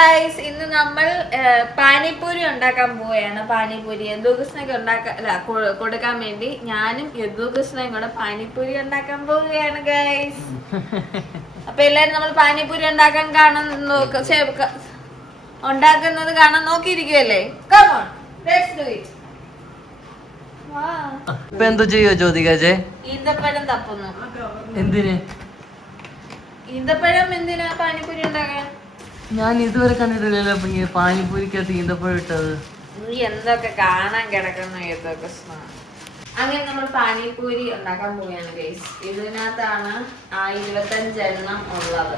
Guys, ഇന്ന് നമ്മൾ പാനിപ്പൂരി ഉണ്ടാക്കാൻ പോവുകയാണ്. പാനിപ്പൂരി യദുകൃഷ്ണയ്ക്ക് കൊടുക്കാൻ വേണ്ടി ഞാനും യദുകൃഷ്ണയും കൂടെ പാനിപ്പൂരി ഉണ്ടാക്കാൻ പോവുകയാണ് ഗൈസ്. അപ്പൊ എല്ലാരും നമ്മൾ പാനിപ്പൂരി ഉണ്ടാക്കുന്നത് കാണാൻ നോക്കിയിരിക്കുവല്ലേ? ഇപ്പൊ എന്തോ ചെയ്യോ ജ്യോതികാജെ? ഈന്തപ്പഴം തപ്പുന്നു. എന്തിന്? ഈന്തപ്പഴം എന്തിനാ പാനിപ്പൂരി ഉണ്ടാക്കാൻ? ഞാൻ ഇതുവരെ കണ്ടിട്ടില്ലല്ലോ പാനിപ്പൂരിക്കകത്ത് ഈന്തപ്പഴം ഇട്ടത്. നീ എന്തൊക്കെ കാണാൻ കിടക്കുന്ന യദുകൃഷ്ണ. അങ്ങനെ നമ്മൾ പാനിപ്പൂരി ഉണ്ടാക്കാൻ പോവുകയാണ് ഗൈസ്. ഇതിനകത്താണ് 25 എണ്ണം ഉള്ളത്.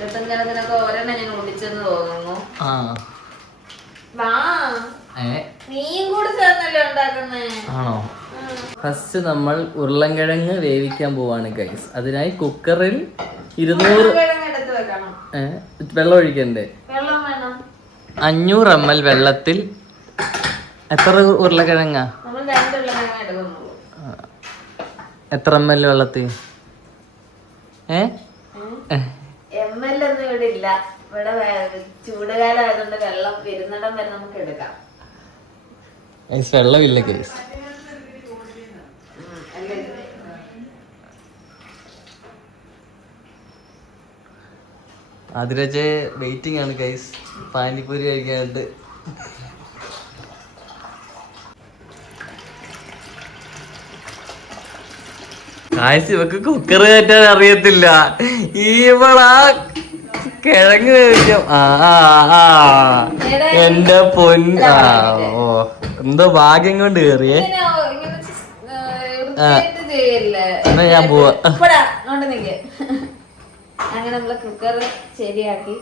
25 എണ്ണത്തിനൊക്കെ ഒരെണ്ണം ഞാൻ ഒടിച്ചെന്ന് തോന്നുന്നു. വാ, നീയും കൂടെ ചേർന്നല്ലേ ഉണ്ടാക്കുന്നേ? ആണോ? ഫസ്റ്റ് നമ്മൾ ഉരുളൻകിഴങ്ങ് വേവിക്കാൻ പോവാണ് ഗൈസ്. അതിനായി കുക്കറിൽ 200 വെള്ളം ഒഴിക്കണ്ടേ? 500 ml വെള്ളത്തിൽ എത്ര ഉരുളക്കിഴങ്ങാ? എത്ര ml വെള്ളത്തിൽ? ML ഒന്നും ഇവിടെ ഇല്ല. ഇവിടെ ചൂടുകാലം ആയതുകൊണ്ട് വെള്ളം വരുന്നിടം വരെ നമുക്ക് എടുക്കാം. വെള്ളമില്ല ഗൈസ്. അതിരജെ വെയിറ്റിംഗ് ആണ് ഗൈസ് പാനിപ്പൂരി കഴിക്കാനായിട്ട്. ഗൈസ്, ഇവക്ക് കുക്കർ കയറ്റാൻ അറിയത്തില്ല. ഇവളാ കിഴങ്ങ് കഴിക്കാം. എന്റെ ഓ എന്തോ ഭാഗ്യം കൊണ്ട് കേറിയേ. എന്നാ ഞാൻ പോവാ. അങ്ങനെ നമ്മള് കുക്കർ ശരിയാക്കി.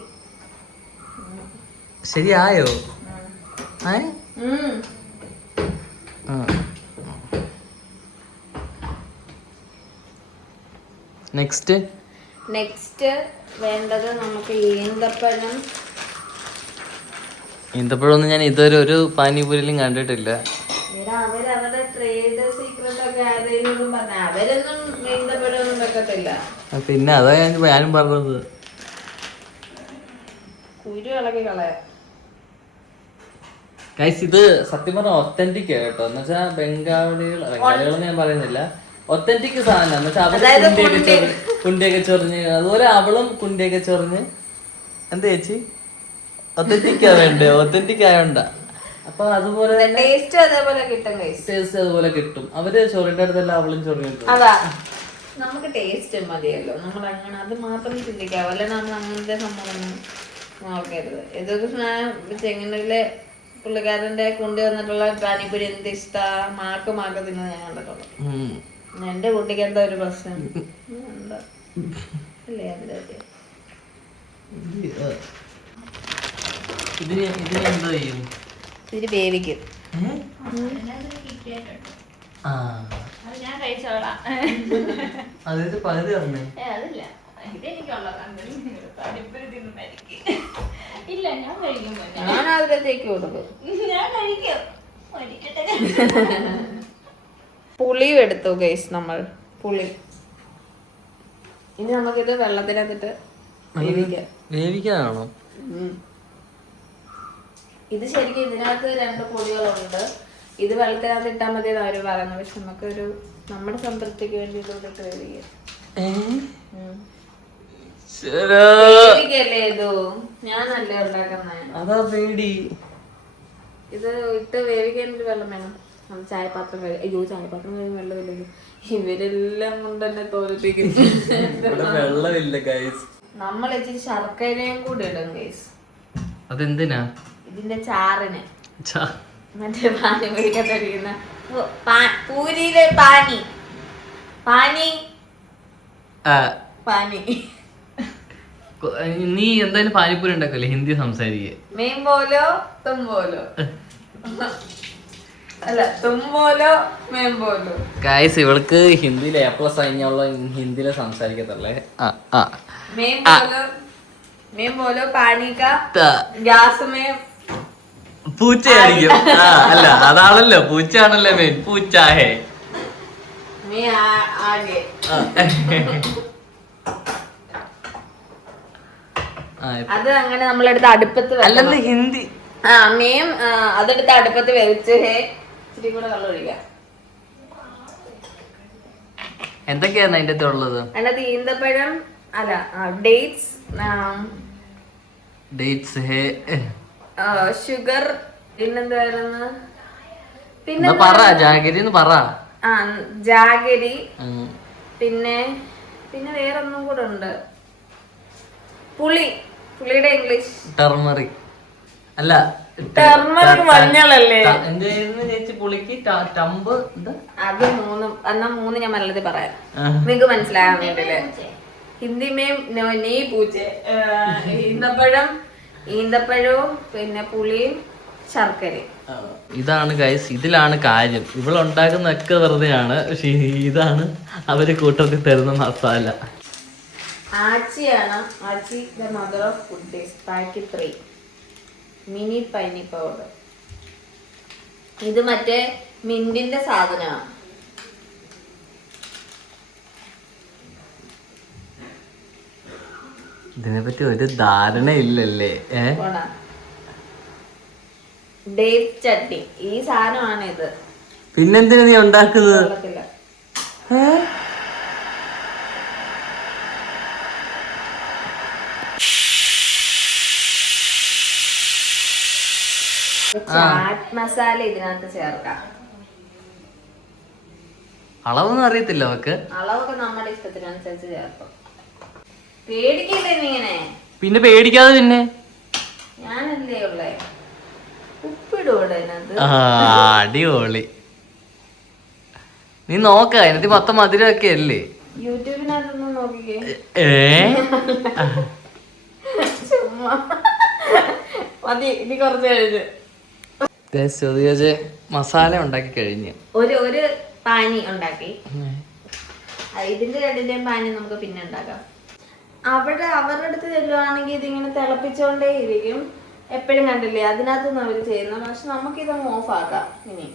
ശരിയായോ? നെക്സ്റ്റ് വേണ്ടത് നമുക്ക് ഈന്തപ്പഴമൊന്നും ഞാൻ ഇതുവരെ ഒരു പാനിപൂരിയിലും കണ്ടിട്ടില്ല. അവരവരുടെ ട്രേഡ് സീക്രട്ട് ഒക്കെ ആരെങ്കിലും പറഞ്ഞ അവരൊന്നും ഈന്തപ്പഴമൊന്നും വെക്കത്തില്ല. പിന്നെ അതാ ഞാനും പറഞ്ഞത്. കുരു ഇളക്കി കളയാ ഗൈസ്. ഇത് സത്യം പറഞ്ഞ ഒത്തന്റിക് കേട്ടോ. എന്ന് വെച്ചാ ബംഗാളികളെന്ന് ഞാൻ പറയുന്നില്ല, ഒത്തന്റിക് സാധനം. എന്ന് വെച്ചാൽ അവര് കുണ്ടിയൊക്കെ ചൊറിഞ്ഞ്, അതുപോലെ അവളും കുണ്ടിയൊക്കെ ചൊറിഞ്ഞ്. എന്താ ചേച്ചി? ഒത്തന്റിക് വേണ്ടേ? ഒത്തന്റിക് ആയോണ്ടാ. അപ്പൊ അതുപോലെ ടേസ്റ്റ് അതുപോലെ കിട്ടും. അവര് ചൊറിന്റെ അടുത്തല്ല അവളും ചൊറിഞ്ഞിട്ടുണ്ട്. നമുക്ക് ടേസ്റ്റ് മതിയല്ലോ. നമ്മൾ അങ്ങനെ അത് മാത്രം ചിന്തിക്കാവോ, അല്ലെ നമ്മൾ അങ്ങനത്തെ സംഭവം നോക്കരുത്. ഇതൊക്കെ ചെങ്ങന്നൂരിലെ പുള്ളിക്കാരന്റെ കൊണ്ടു വന്നിട്ടുള്ള പാനിപ്പൂരി എന്ത് ഇഷ്ടാ. മാക്ക് തിന്നത് ഞാൻ കണ്ടിട്ടുള്ളൂ. എന്റെ കുട്ടിക്ക് എന്താ ഒരു പ്രശ്നം അല്ലേ? അതിലൊക്കെ ഇതിന് വേവിക്കും. അതായത് പകുതി പറഞ്ഞേ. ഞാൻ അതിലേക്ക് കൊടുക്കും. പുളിയും എടുത്തു ഗൈസ് നമ്മൾ. പുളി ഇനി നമുക്കിത് വെള്ളത്തിനകത്തിട്ട് വേവിക്കാനാണോ? ഇത് ശരിക്കും ഇതിനകത്ത് 2 പൊടികളുണ്ട്. ഇത് വെള്ളത്തിനകത്ത് ഇട്ടാൽ മതി അവര് പറയുന്നത്. പക്ഷെ നമുക്കൊരു നമ്മുടെ സംതൃപ്തിക്ക് വേണ്ടി ഇതോട്ട് വേവിക്കാം. ഞാനല്ലേ ഉണ്ടാക്കുന്നേ. ഇത് ഇട്ട് വേവിക്കാൻ ഒരു വെള്ളം വേണം. ചായപാത്രം ചായപാത്രം വെള്ളമില്ല. ഇവരെല്ലാം കൊണ്ട് തന്നെ തോൽപ്പിക്കുന്നു. നമ്മൾ ഇച്ചിരി ശർക്കരയും കൂടി ഇടും ഗൈസ്. അതെന്തിനാ? ഇതിന്റെ ചാറിന്. മറ്റേ പാനിപ്പൂരിക്കകത്തിരിക്കുന്ന പൂരിയിലെ പാനി. നീ എന്തായാലും പാനിപ്പൂരി ഉണ്ടാക്കല്ലേ? ഹിന്ദി സംസാരിക്കേ. മെയിൻ ബോലോ തും ബോലോ. അല്ല, തും ബോലോ മെയിൻ ബോലോ. ഗൈസ്, ഇവൾക്ക് ഹിന്ദിയിൽ A+ കഴിഞ്ഞുള്ള ഹിന്ദിയിലെ സംസാരിക്കത്തല്ലേ. മെയിൻ ബോലോ പാനി കാ ഗ്യാസ് മേ പൂച്ചയായിരിക്കും. അല്ല, അതാണല്ലോ പൂച്ചയാണല്ലോ മെയിൻ. പൂച്ചാഹേ അത് അങ്ങനെ നമ്മളെടുത്ത് അടുപ്പത്ത് അല്ലെന്ന് ഹിന്ദി അമ്മയും അതെടുത്ത് അടുപ്പത്ത് വെച്ച് ഇച്ചിരി കൂടെ വെള്ളം ഒഴിക്കാം. എന്തൊക്കെയാണ് അതിന്റെ അകത്ത് ഉള്ളത്? അതിനകത്ത് ഈന്തപ്പഴം അല്ല ഡേറ്റ്സ്, ഡേറ്റ്സ്, ഷുഗർ, പിന്നെന്തായിരുന്നു, പിന്നെ പറ ജാഗരി പറ. ജാഗരി, പിന്നെ പിന്നെ വേറൊന്നും കൂടെ ഉണ്ട്, പുളിയുടെ ഇംഗ്ലീഷ് ടർമറിക് അല്ല, ടർമറിക് മഞ്ഞളല്ലേ? ചേച്ചി പുളിക്ക് ടമ്പ് അത് മൂന്ന് ഞാൻ മലയാളത്തിൽ പറയാം നിങ്ങക്ക് മനസ്സിലാകാൻ വേണ്ടില്ലേ. ഹിന്ദിമേം നീ പൂച്ച, ഈന്തപ്പഴവും പിന്നെ പുളിയും ശർക്കരയും. ഇതാണ് ഗൈസ്, ഇതിലാണ് കാര്യം. ഇവളുണ്ടാക്കുന്നതൊക്കെ വെറുതെയാണ്. പക്ഷെ ഇതാണ് അവര് കൂട്ടത്തിൽ തരുന്ന മസാല. ആച്ചിയാണ്, Aachi the mother of food taste, packet 3 മിനി പൈനി പൗഡർ. ഇത് മറ്റേ മിന്റിന്റെ സാധനമാണ്. ഇതിനെപ്പറ്റി ഒരു ധാരണ ഇല്ലല്ലേ? ഡേറ്റ് ചട്നി, ഈ സാധനമാണ് ഇത്. പിന്നെന്തിനാ നീ ഉണ്ടാക്കുന്നത്? ചാറ്റ് മസാല ഇതിനകത്ത് ചേർക്കാം. അളവൊന്നും അറിയത്തില്ല അവക്ക്. അളവൊക്കെ നമ്മുടെ ഇഷ്ടത്തിനനുസരിച്ച് ചേർക്കും. പേടിക്കില്ലേ ഇങ്ങനെ? പിന്നെ പേടിക്കാതെ പിന്നെ ഞാനല്ലേ ഉള്ളേ. ഉപ്പിടൂടെ അതിനകത്ത്? അടിപൊളി. നീ നോക്ക, അതിനകത്ത് മൊത്തം മധുരമൊക്കെ അല്ലേ? യൂട്യൂബിനകത്തൊന്നും നോക്കിക്കേ. ചുമ്മാ മതി, ഇനി കുറച്ച് കഴിഞ്ഞ് മസാല ഉണ്ടാക്കി കഴിഞ്ഞ് ഒരു പാനി ഉണ്ടാക്കി. ഇതിന്റെ രണ്ടിന്റെയും പാനി നമുക്ക് പിന്നെ ഉണ്ടാക്കാം. അവരുടെ അടുത്ത് ചെല്ലുവാണെങ്കിൽ ഇതിങ്ങനെ തിളപ്പിച്ചോണ്ടേ ഇരിക്കും. എപ്പോഴും കണ്ടില്ലേ അതിനകത്തൊന്നും അവര് ചെയ്യുന്നത്. പക്ഷെ നമുക്ക് ഇതങ്ങ് ഓഫ് ആക്കാം ഇനി.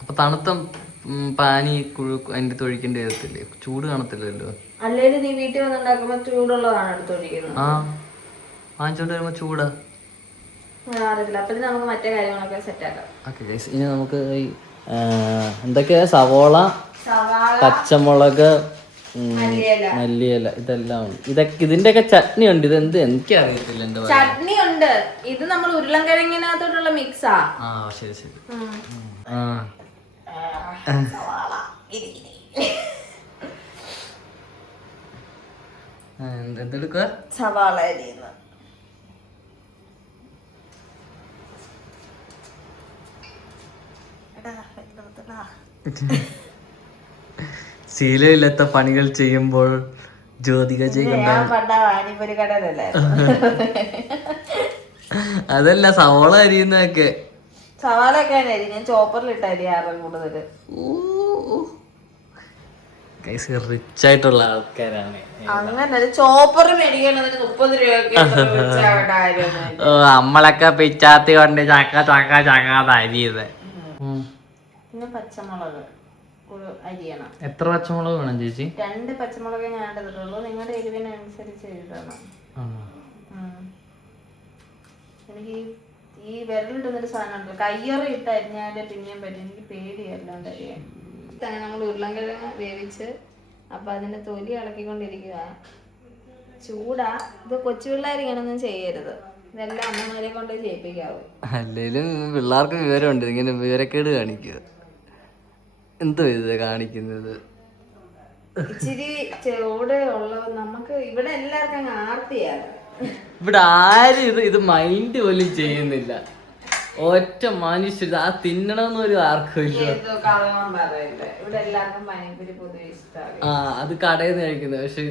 അപ്പൊ തണുത്ത പാനി അതിന്റെ തൊഴിക്കേണ്ടി വരത്തില്ലേ? ചൂട് കാണത്തില്ലല്ലോ. അല്ലേലും നീ വീട്ടിൽ വന്നുണ്ടാക്കുമ്പോ ചൂടുള്ളതാണ് എടുത്തൊഴിക്കുന്നത്. വാങ്ങിച്ചോണ്ട് വരുമ്പോ ചൂടാ അറിയില്ല. അപ്പൊ നമുക്ക് മറ്റേ കാര്യങ്ങളൊക്കെ സെറ്റ് ആക്കാം. ഇനി നമുക്ക് എന്തൊക്കെയാ, സവോള, പച്ചമുളക്, മല്ലിയില, ഇതെല്ലാം ഉണ്ട്. ഇതിന്റെ ഒക്കെ ചട്നി ഉണ്ട്. ഇതെന്ത് എനിക്കറിയത്തില്ല. എന്റെ ചട്നി ഉണ്ട്. ഇത് നമ്മൾ ഉരുളൻകിഴങ്ങിനകത്തോട്ടുള്ള മിക്സാ. ശരി ശരി. എന്തെടുക്കുക? സവാള അരിയുന്നു. ശീലമില്ലാത്ത പണികൾ ചെയ്യുമ്പോൾ ജ്യോതിക അതല്ല സവോള അരിയുന്നതൊക്കെ. സവാളയൊക്കെ ഞാൻ ചോപ്പറിലിട്ട് അരിയാറ് കൂടുതല്. റിച്ച് ആയിട്ടുള്ള ആൾക്കാരാണ്. അങ്ങനെ ചോപ്പർ മേടിക്കണതിന് 30 രൂപ. നമ്മളൊക്കെ പിച്ചാത്തി കൊണ്ട് ചക്ക അരിയത്. പിന്നെ പച്ചമുളക് അരിയണം. എത്ര പച്ചമുളക് വേണം ചേച്ചി? 2 പച്ചമുളക് ഞാൻ എടുത്തിട്ടുള്ളൂ. നിങ്ങളുടെ എരിവിനനുസരിച്ച് എഴുതണം. എനിക്ക് ഈ വിരലിട്ടുന്നൊരു സാധനം ഉണ്ടല്ലോ, കയ്യറി ഇട്ട് അരിഞ്ഞാല് പിന്നെയും പറ്റും. എനിക്ക് പേടിയല്ലാണ്ട് അരിയാൻ. തന്നെ നമ്മൾ ഉരുളൻകിഴങ്ങ് വേവിച്ച് അപ്പൊ അതിന്റെ തൊലി ഇളക്കിക്കൊണ്ടിരിക്കുക. ചൂടാ. ഇത് കൊച്ചു പിള്ളേരിങ്ങനൊന്നും ചെയ്യരുത്. ഇതെല്ലാം അമ്മമാരെ കൊണ്ട് ചെയ്യിപ്പിക്കാവൂ. അല്ലേലും പിള്ളേർക്ക് വിവരമുണ്ട്. ഇങ്ങനെ വിവരക്കേട് കാണിക്കുക. എന്തോ ഇത് കാണിക്കുന്നത്? ഇച്ചിരി ചൂട് ഉള്ളത് നമുക്ക് ഇവിടെ എല്ലാവർക്കും അങ്ങ് ആർത്തിയാണ്. ഇവിടെ ആരും ഇത് മൈൻഡ് പോലും ചെയ്യുന്നില്ല. ഒറ്റ മനുഷ്യർ ആ തിന്നണമെന്ന് ഒരു ആർക്കും ഇല്ല. അത് കടയിൽ നിന്ന് കഴിക്കുന്നത്. പക്ഷെ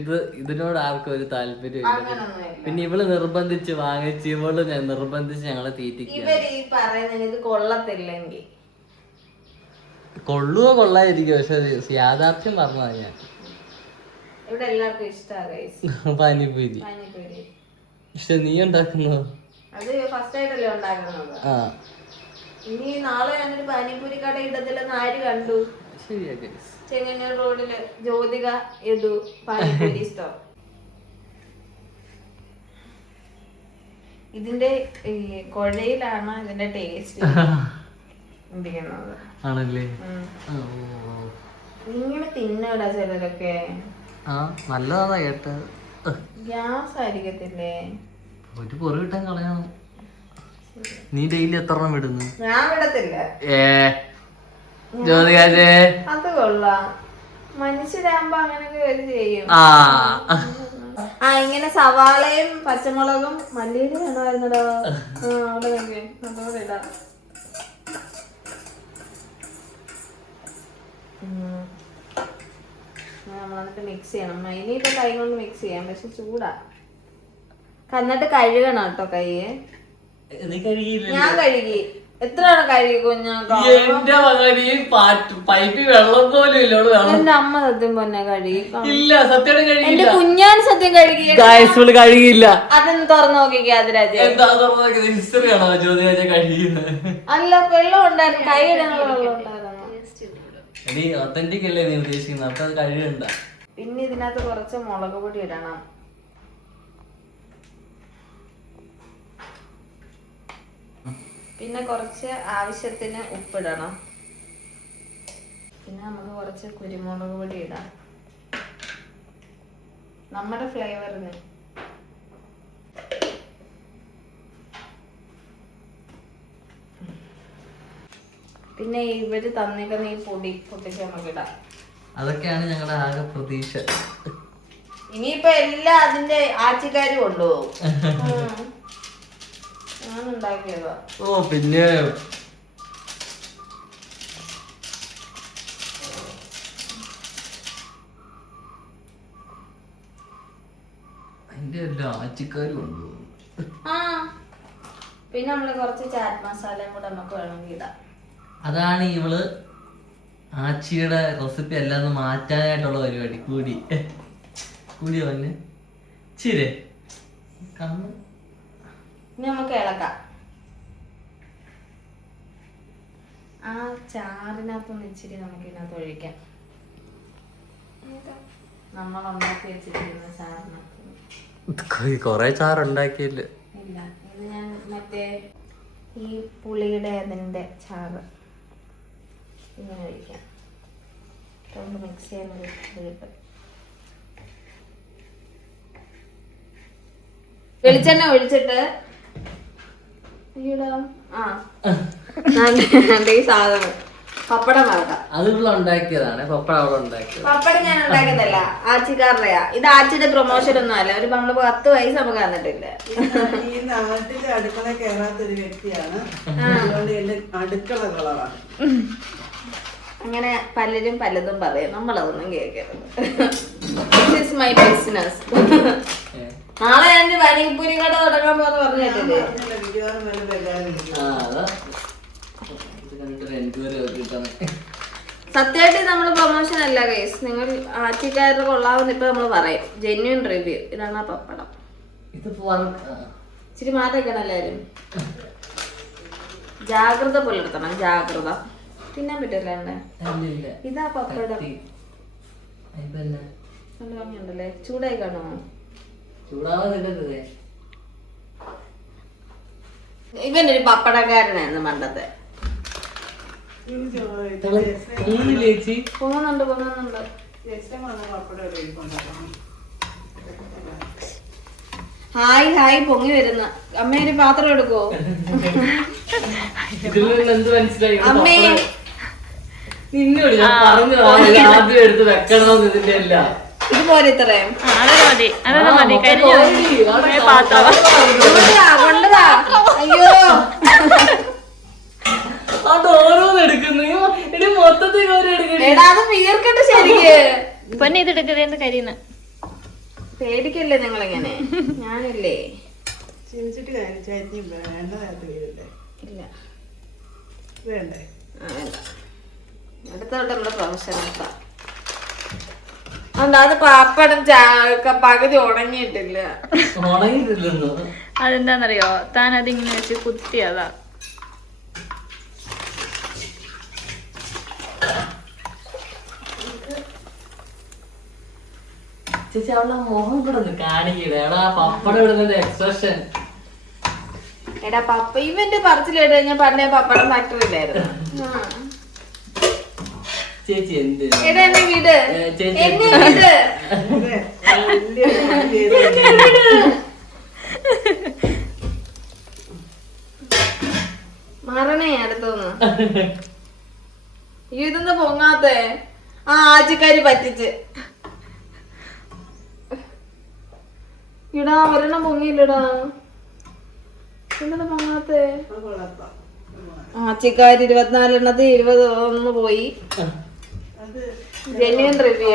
ഇതിനോട് ആർക്കും ഒരു താല്പര്യം ഇല്ല. പിന്നെ ഇവള് നിർബന്ധിച്ച് വാങ്ങിച്ച് നിർബന്ധിച്ച് ഞങ്ങളെ തീറ്റിക്കുക. കൊള്ളുവോ കൊള്ളായിരിക്കും. പക്ഷെ യാഥാർത്ഥ്യം പറഞ്ഞതാ ഞാൻ. ഇവിടെ എല്ലാവർക്കും ഇഷ്ടമാണ് പാനിപ്പൂരി. പക്ഷെ നീ ഉണ്ടാക്കുന്നോ? അത് ഫസ്റ്റ് ആയിട്ടല്ലേ ഉണ്ടാക്കുന്നത്. ഇനി നാളെ ഞാനൊരു പാനിപ്പൂരി കട ഇടത്തില്ലെന്ന് ആര് കണ്ടു? ചെങ്ങന്നൂർ റോഡില് ജ്യോതിക യദു പാനിപ്പൂരി സ്റ്റോർ. ഇതിന്റെ ഈ കുഴയിലാണ് ഇതിന്റെ ടേസ്റ്റ് ഇരിക്കുന്നത്. ആണല്ലേ? ഇങ്ങനെ തിന്നടാ ചിലരൊക്കെ. നല്ലതാ കേട്ടത്. ഗ്യാസ് ആയിരിക്കത്തില്ലേ? ഒരു പൊറി കിട്ടാൻ കളയണം. നീ ഡെയിലി എത്ര എണ്ണം വിടുന്നു? ഞാൻ വിടത്തില്ല. ജ്യോതികാജേ അത് കൊള്ളാം. മനുഷ്യരാകുമ്പോ അങ്ങനെയൊക്കെ ചെയ്യും. ഇങ്ങനെ സവാളയും പച്ചമുളകും മല്ലിയിലും വേണമായിരുന്നടോ. അവിടെ തന്നെ അതോടെ ഇടാം. നമ്മളന്നിട്ട് മിക്സ് ചെയ്യണം. ഇനിയിപ്പോ കൈ കൊണ്ട് മിക്സ് ചെയ്യാം, പക്ഷെ ചൂടാ. എന്നിട്ട് കഴുകണം കേട്ടോ കൈയെ. ഞാൻ കഴുകി. എത്രയാണ് കഴുകി കുഞ്ഞാ? പൈപ്പിൽ വെള്ളം പോലും ഇല്ല. എന്റെ അമ്മ സത്യം പറഞ്ഞ കഴുകി. ഇല്ല, സത്യം എന്റെ കുഞ്ഞാൻ സത്യം കഴുകി. കഴുകിയില്ല. അതൊന്ന് തുറന്നു നോക്കിക്കാ അതിരാജ്. ഹിസ്റ്ററി ആണോ ജ്യോതിരാജ കഴുകിയത്? അല്ല, വെള്ളം ഉണ്ടായിരുന്നു, കൈ ഇടാനുള്ള വെള്ളം ഉണ്ടായിരുന്നു. ഒത്തന്റിക് അല്ലേ നീ ഉദ്ദേശിക്കുന്നത്? അപ്പൊ അത് കഴുകണ്ട. പിന്നെ ഇതിനകത്ത് കുറച്ച് മുളക് പൊടി ഇടണം. പിന്നെ കുറച്ച് ആവശ്യത്തിന് ഉപ്പിടണം. പിന്നെ നമുക്ക് കുറച്ച് കുരുമുളക് പൊടി ഇടാം, നമ്മുടെ ഫ്ലേവറിന്. പിന്നെ ഇവര് തന്നേക്കുന്ന ഈ പൊടി പൊട്ടിച്ച് നമുക്ക് ഇടാം. അതൊക്കെയാണ് ഞങ്ങളുടെ ആകെ പ്രതീക്ഷ. ഇനിയിപ്പൊ എല്ലാം അതിന്റെ ആച്ചിക്കാര് കൊണ്ടുപോകും. ഞാൻ ഉണ്ടാക്കിയതാ. പിന്നെ അതിന്റെ എല്ലാ ആച്ചിക്കാരും കൊണ്ടുപോകും. പിന്നെ നമ്മള് കുറച്ച് ചാറ്റ് മസാലയും കൂടെ നമുക്ക് വേണമെങ്കിൽ ഇടാം. അതാണ് ഇവള് ആച്ചിയുടെ റെസിപ്പി അല്ലാന്ന് മാറ്റാനായിട്ടുള്ള പരിപാടി. കൂടി വന്ന് ചിരേ കണ്ണ്. ഇനി നമുക്ക് ഇളക്കാം. ആ ചാറിനകത്തൊന്ന് ഇച്ചിരി നമുക്ക് ഇതിനകത്ത് ഒഴിക്കാം. നമ്മൾ ഉണ്ടാക്കി വെച്ചിരിക്കുന്ന ചാറിനകത്ത് കൊറേ ചാറുണ്ടാക്കിയില്ല. ഇല്ല, ഇത് ഞാൻ മറ്റേ ഈ പുളിയുടെ അതിന്റെ ചാറ് ഇങ്ങനെ ഒഴിക്കാം. അതുകൊണ്ട് മിക്സ് ചെയ്യുന്നത് കിട്ടും. വെളിച്ചെണ്ണ ഒഴിച്ചിട്ട് ഈ സാധനം പപ്പടം വറക്കാം. അത് ഇവിടെ ഉണ്ടാക്കിയതാണ്. പപ്പടം അവിടെ ഉണ്ടാക്കിയത്. പപ്പടം ഞാൻ ഉണ്ടാക്കുന്നതല്ല, ആച്ചിക്കാരുടെയാ. ഇത് ആച്ചിയുടെ പ്രൊമോഷൻ ഒന്നും അല്ല. ഒരു നമ്മള് 10 പൈസ നമുക്ക് തന്നിട്ടില്ല. ഈ നാട്ടില് അടുക്കള കയറാത്തൊരു വ്യക്തിയാണ്. അടുക്കള കളറാണ്. അങ്ങനെ പലരും പലതും പറയും, നമ്മളതൊന്നും കേൾക്കരുത്. This is my business. നാളെ ഞാൻ പാനിപൂരി കട തുടങ്ങാൻ പോന്ന് പറഞ്ഞിട്ടില്ലേ? സത്യമായിട്ട് നമ്മള് പ്രൊമോഷൻ അല്ല ഗൈസ്. നിങ്ങൾ ആച്ചിക്കാരുടെ കൊള്ളാവുന്ന ഇപ്പൊ നമ്മള് പറയും. Genuine review. ഇതാണ് ആ പപ്പടം. ഇച്ചിരി മാറ്റക്കണം എല്ലാരും. ജാഗ്രത പുലർത്തണം, ജാഗ്രത. തിന്നാൻ പറ്റില്ല. ഇതാ പപ്പടം. നല്ല ഭംഗിയുണ്ടല്ലേ? ചൂടായി കാണുമോ? ഇവനൊരു പപ്പടക്കാരനായിരുന്നു പണ്ടത്തെ. പൊങ്ങുന്നുണ്ട്. ഹായ് പൊങ്ങി വരുന്ന അമ്മ. ഒരു പാത്രം എടുക്കോ അമ്മേ? നിന്നോട് ഞാൻ പറഞ്ഞു ആദ്യം എടുത്ത് വെക്കണമെന്ന്. ഇതിന്റെ അല്ല ഇതുപോലെ ഇത്രയും കൊണ്ടുവാ. അയ്യോ, അത് ഓരോന്ന് എടുക്കുന്നു. ഇനി മൊത്തത്തിൽ അത് വീർക്കട്ടെ ശരിക്ക്. പൊന്നെ ഇതെടുക്കതേന്ന് കരിയുന്ന പേടിക്കല്ലേ നിങ്ങളിങ്ങനെ? ഞാനില്ലേ ചിരിച്ചിട്ട് ചരിഞ്ഞ് എണ്ണ നേരത്തെ വീഴല്ലേ? ഇല്ല, വേണ്ടേ? വേണ്ട. അടുത്തോട്ട് നമ്മുടെ പ്രൊഫഷണൽസാ. അത് പാപ്പടം പകുതി ഉണങ്ങിയിട്ടില്ല. ഉണങ്ങിയിട്ടില്ലെന്നോ? അതെന്താന്നറിയോ? താൻ അതിങ്ങനെ വെച്ച് കുത്തിയതാ. ചേച്ചി അവളുടെ മുഖം കൂടെ ഒന്ന് കാണിക്കണേ. എടാ പപ്പടം ഇടുന്നതിന്റെ എക്സ്പ്രഷൻ. എടാ പപ്പ ഇവന്റെ പറച്ചിലിട്ട് കഴിഞ്ഞാൽ പണ്ടേ പപ്പടം ഫാക്ടറിയിലായിരുന്നു. ചേച്ചി എന്ത് എടാ എന്നെ വിട്, ചേച്ചി എന്നെ വിട്. മറണേ അടുത്തോന്ന്. ഇതെന്താ പൊങ്ങാത്തെ? ആ ആച്ചിക്കാരി പറ്റിച്ച്. ഇടാ ഒരെണ്ണം പൊങ്ങിയില്ലടാ. എന്താ പൊങ്ങാത്തെ? ആച്ചിക്കാരി 24 എണ്ണത്തിൽ 21 പോയി. Genuine review.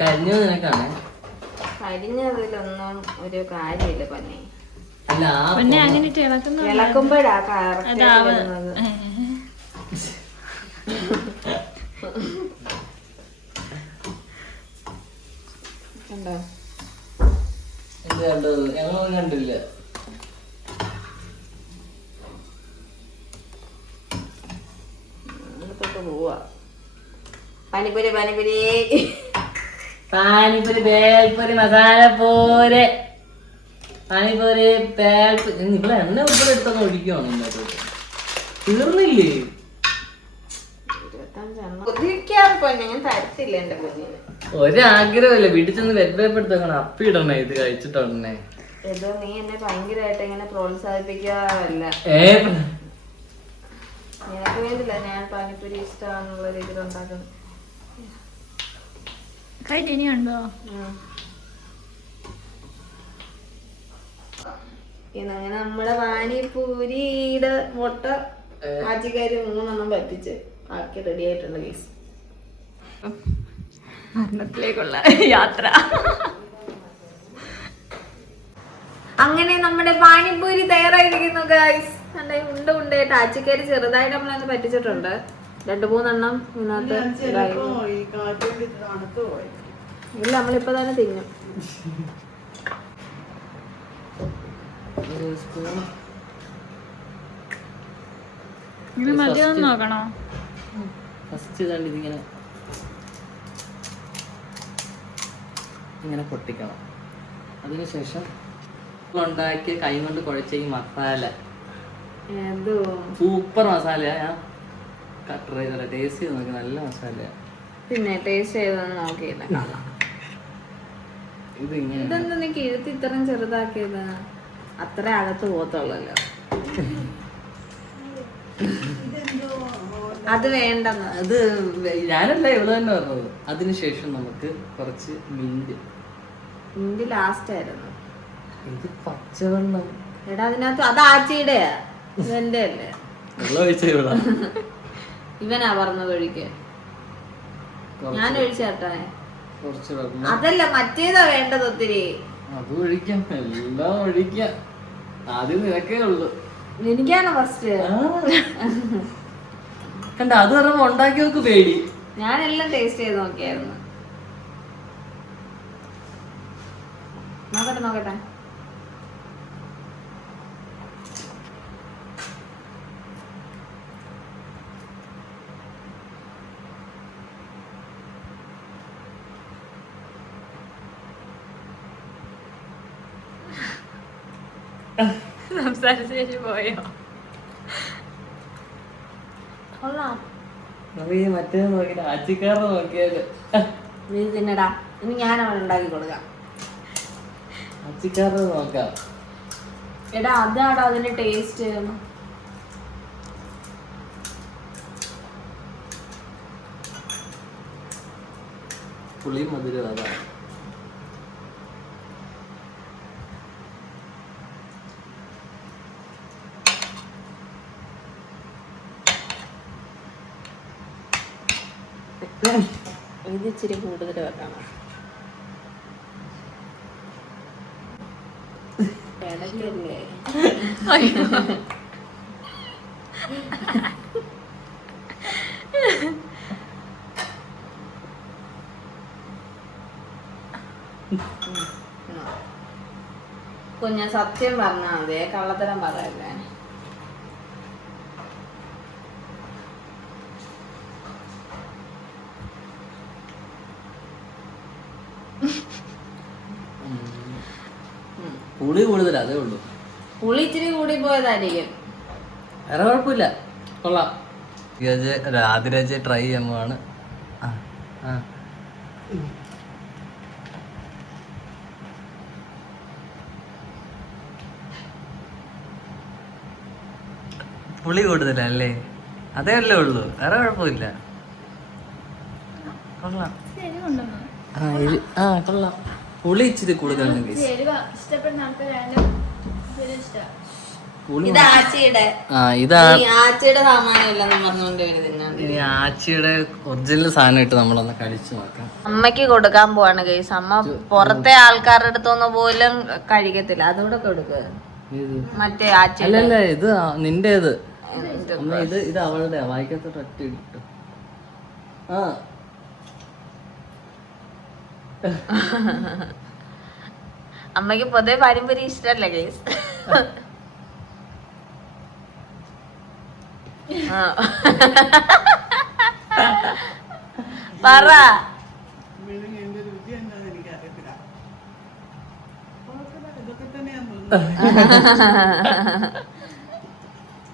കരിഞ്ഞു നിനക്കാണ്. കരിഞ്ഞതിലൊന്നും ഒരു കാര്യമില്ല പന്നി. അല്ല പിന്നെ അങ്ങനെ ഇളക്കുന്ന ഇളക്കുമ്പോഴാ കറക്റ്റ് കണ്ടോ? എന്ത് കണ്ടത്? ഞങ്ങളൊന്നും കണ്ടില്ല. പോവാ. പാനിപ്പൂരി പാനിപ്പൂരി പാനിപ്പൂരി ബേൽപൂരി മസാല പോരെ. പാനിപ്പൂരി ബേൽപൂരി. നിങ്ങളെ എണ്ണ ഉൾപ്പെടെ എടുത്തൊന്ന് ഒഴിക്കുവാണ് ഇന്നത്തെ. തീർന്നില്ലേ? 25 ഞാൻ തരത്തില്ല എന്റെ കുഞ്ഞിന്. ഒരാഗ്രഹമില്ല. വീട്ടിൽ ചെന്ന് വെറുതെപ്പെടുത്തണം. അപ്പി ഇടണേ ഇത് കഴിച്ചിട്ടുടനെ. ഏതോ നീ എന്നെ ഭയങ്കരമായിട്ട് ഇങ്ങനെ പ്രോത്സാഹിപ്പിക്കാറില്ല. നിനക്ക് വേണ്ടില്ല ഞാൻ പാനിപ്പൂരി ഇഷ്ടമാണെന്നുള്ള രീതിയിൽ ഉണ്ടാക്കുന്നത്. ഇനിയുണ്ടോ? അങ്ങനെ നമ്മുടെ പാനിപ്പൂരിയുടെ മുട്ട ആച്ചിക്കാരി 3 എണ്ണം പറ്റിച്ച് ആക്കി റെഡി ആയിട്ടുണ്ട് ഗൈസ്. മരണത്തിലേക്കുള്ള യാത്ര. അങ്ങനെ നമ്മുടെ പാനിപ്പൂരി തയ്യാറായിരിക്കുന്നു ഗൈസ്. ഉണ്ടായിട്ട് ആച്ചിക്കാരി ചെറുതായിട്ട് നമ്മളന്ന് പറ്റിച്ചിട്ടുണ്ട്. 2-3 എണ്ണം ഇതിനകത്ത് ഇല്ല. നമ്മളിപ്പോ തന്നെ തിന്നും. ഇങ്ങനെ മതിയൊന്നും നോക്കണോ? ഫസ്റ്റ് കണ്ടിതിങ്ങനെ ഇങ്ങനെ പൊട്ടിക്കണം. അതിനുശേഷം ഉണ്ടാക്കിയ കൈ കൊണ്ട് കുഴച്ച ഈ മസാല സൂപ്പർ മസാലയാ. ഞാൻ കട്ട് ചെയ്ത ടേസ്റ്റ് ചെയ്ത് നോക്കി. നല്ല മസാലയാണ്. പിന്നെ ടേസ്റ്റ് ചെയ്തൊന്നും നോക്കിയില്ല. ഇതിങ്ങനെ ഇതെന്താ നീ കിഴുത്തി ഇത്രയും ചെറുതാക്കിയത്? അത്ര അകത്ത് പോകത്തുള്ളല്ലോ. അത് വേണ്ടെന്ന്. അത് ഞാനല്ല ഇവിടെ തന്നെ പറഞ്ഞത്. അതിനുശേഷം നമുക്ക് കുറച്ച് മിന്റ് ലാസ്റ്റ് ആയിരുന്നു. ഇത് പച്ചവെള്ളം. എടാ അതിനകത്ത് അത് ആച്ചിയുടെയാ, ഇവന്റെ അല്ലേ? ഇവനാ പറഞ്ഞത് ഒഴിക്ക്. ഞാൻ ഒഴിച്ചേട്ടെ. കുറച്ച് വെള്ളം. അതല്ല മറ്റേതാ വേണ്ടത് ഒത്തിരി. അത് ഒഴിക്കാം. എല്ലാം ഒഴിക്കാം. ആദ്യം നിനക്കേ ഉള്ളു. എനിക്കാണ് ഫസ്റ്റ്. കണ്ട അത് പറയുമ്പോ ഉണ്ടാക്കി നോക്ക് പേടി. ഞാനെല്ലാം ടേസ്റ്റ് ചെയ്ത് നോക്കിയായിരുന്നു. നോക്കട്ടെ. സംസാരിച്ചു പോയോ? കൊള്ളാം. മറ്റേ നോക്കിട്ട് ആച്ചിക്കാരനെ നോക്കിയാല് നീ തിന്നടാ. ഇനി ഞാൻ അവൻ ഉണ്ടാക്കി കൊടുക്കാം. ആച്ചിക്കാരനെ നോക്കാം. എടാ അതാടാ അതിന്റെ ടേസ്റ്റ്. പുളി മധുരം അതാ. ഇത് ഇച്ചിരി കൂടുതൽ വെക്കണം. ഇടയ്ക്കല്ലേ കുഞ്ഞ സത്യം പറഞ്ഞാൽ മതി, കള്ളത്തരം പറയല്ലേ. പുളി കൂടുതൽ അതേ ഉള്ളൂ. പുളി ഇച്ചിരി കൂടി പോയതായിരിക്കും. വേറെ കുഴപ്പമില്ല, കൊള്ളാം. ആതിരാജ ട്രൈ ചെയ്യുമ്പോഴാണ് പുളി കൂടുതലല്ലേ? അതേ അല്ലേ ഉള്ളൂ, വേറെ കുഴപ്പമില്ല. കൊള്ളാം. കൊള്ളാം. പുളി ഇച്ചിരി കൂടുതലുണ്ടെങ്കിൽ ഇത് ആച്ചിയുടെ സാമാനമില്ലെന്ന് പറഞ്ഞുകൊണ്ട് ഇനി ആച്ചിയുടെ ഒറിജിനൽ സാധനം ഇട്ട് നമ്മളൊന്ന് കഴിച്ചു നോക്കാം. അമ്മയ്ക്ക് കൊടുക്കാൻ പോവാണ് ഗൈസ്. അമ്മ പുറത്തെ ആൾക്കാരുടെ അടുത്തൊന്നും പോലും കഴിക്കത്തില്ല. അതുകൂടെ കൊടുക്കുക. മറ്റേ ആച്ചി അല്ലല്ല, ഇത് നിന്റേത്. ഇത് അവളുടെ വായിക്കാത്ത ഒറ്റ ഇട്ടു. അമ്മയ്ക്ക് പൊതുവെ പാരമ്പര്യം ഇഷ്ടല്ലേ ഗൈസ്? പറ. ഇതിന്റെ രുചി എന്താന്ന് എനിക്കറിയത്തില്ല. ഇതൊക്കെ തന്നെയാന്ന്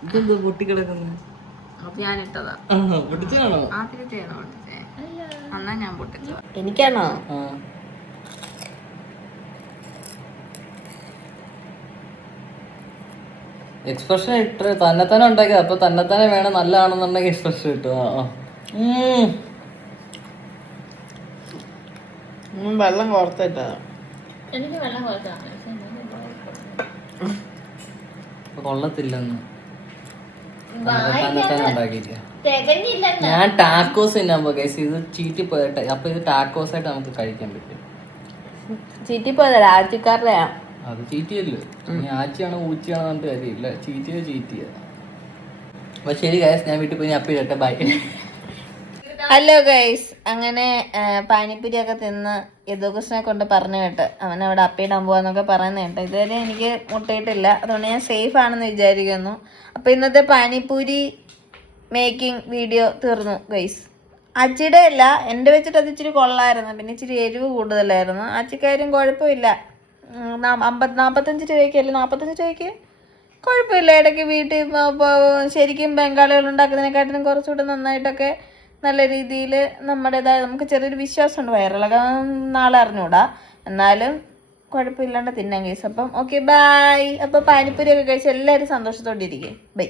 ഇതെന്ത് പൊട്ടിക്കിടക്കുന്നു? അപ്പൊ ഞാൻ ഇട്ടതാ. പൊട്ടിച്ചാണോ? എന്നാ ഞാൻ പൊട്ടിച്ചു. എനിക്കാണോ? എക്സ്പ്രഷൻ ഇട്ട് തന്നെത്താനെ ഉണ്ടാക്കിയത്. അപ്പൊ തന്നെത്താനെ വേണം, നല്ലതാണെന്നുണ്ടെങ്കിൽ എക്സ്പ്രഷൻ ഇട്ടു. വെള്ളം കോർത്തിട്ടാ. കൊള്ളത്തില്ലെന്ന് തന്നെത്താനെ ഉണ്ടാക്കിയില്ല. ഞാൻ ടാക്കോസ് തിന്നാൻ പോയി. ഇത് ചീറ്റി പോയിട്ട്, അപ്പൊ ഇത് ടാക്കോസ് ആയിട്ട് നമുക്ക് കഴിക്കാൻ പറ്റും. ചീറ്റി പോയതല്ല, ആഴ്ചക്കാരുടെയാ. അത് ചീറ്റിയല്ലോ. ഇനി ആച്ചിയാണോ ഊച്ചിയാണോ പറഞ്ഞിട്ട് കാര്യമില്ല. ചീറ്റിയ. അപ്പൊ ശരി ഗൈസ്, ഞാൻ വീട്ടിൽ പോയി അപ്പി ഇടട്ടെ. ബൈ. ഹലോ ഗൈസ്, അങ്ങനെ പാനിപ്പൂരി ഒക്കെ തിന്ന് യദുകൃഷ്ണനെ കൊണ്ട് പറഞ്ഞു കേട്ട് അവൻ അവിടെ അപ്പിയിടാൻ പോവാന്നൊക്കെ പറയുന്ന കേട്ടോ. ഇതുവരെ എനിക്ക് മുട്ടയിട്ടില്ല, അതുകൊണ്ട് ഞാൻ സേഫ് ആണെന്ന് വിചാരിക്കുന്നു. അപ്പൊ ഇന്നത്തെ പാനിപ്പൂരി മേക്കിംഗ് വീഡിയോ തീർന്നു ഗൈസ്. അച്ചിയുടെ അല്ല, എൻ്റെ വെച്ചിട്ട് അത് ഇച്ചിരി കൊള്ളായിരുന്നു. പിന്നെ ഇച്ചിരി എരിവ് കൂടുതലായിരുന്നു. അച്ചിക്കാരും കുഴപ്പമില്ല. 45 രൂപയ്ക്ക് അല്ലേ, 45 രൂപയ്ക്ക് കുഴപ്പമില്ല. ഇടയ്ക്ക് വീട്ടിൽ ശരിക്കും ബംഗാളികൾ ഉണ്ടാക്കുന്നതിനെക്കാട്ടിലും കുറച്ചുകൂടെ നന്നായിട്ടൊക്കെ നല്ല രീതിയിൽ നമ്മുടേതായ നമുക്ക് ചെറിയൊരു വിശ്വാസമുണ്ട്. വയറിളകാൻ നാളെ അറിഞ്ഞൂടാ, എന്നാലും കുഴപ്പമില്ലാണ്ട് തിന്നാൻ കേസ്. അപ്പം ഓക്കെ, ബൈ. അപ്പോൾ പാനിപ്പൂരിയൊക്കെ കഴിച്ച് എല്ലാവരും സന്തോഷത്തോടെ ഇരിക്കും. ബൈ.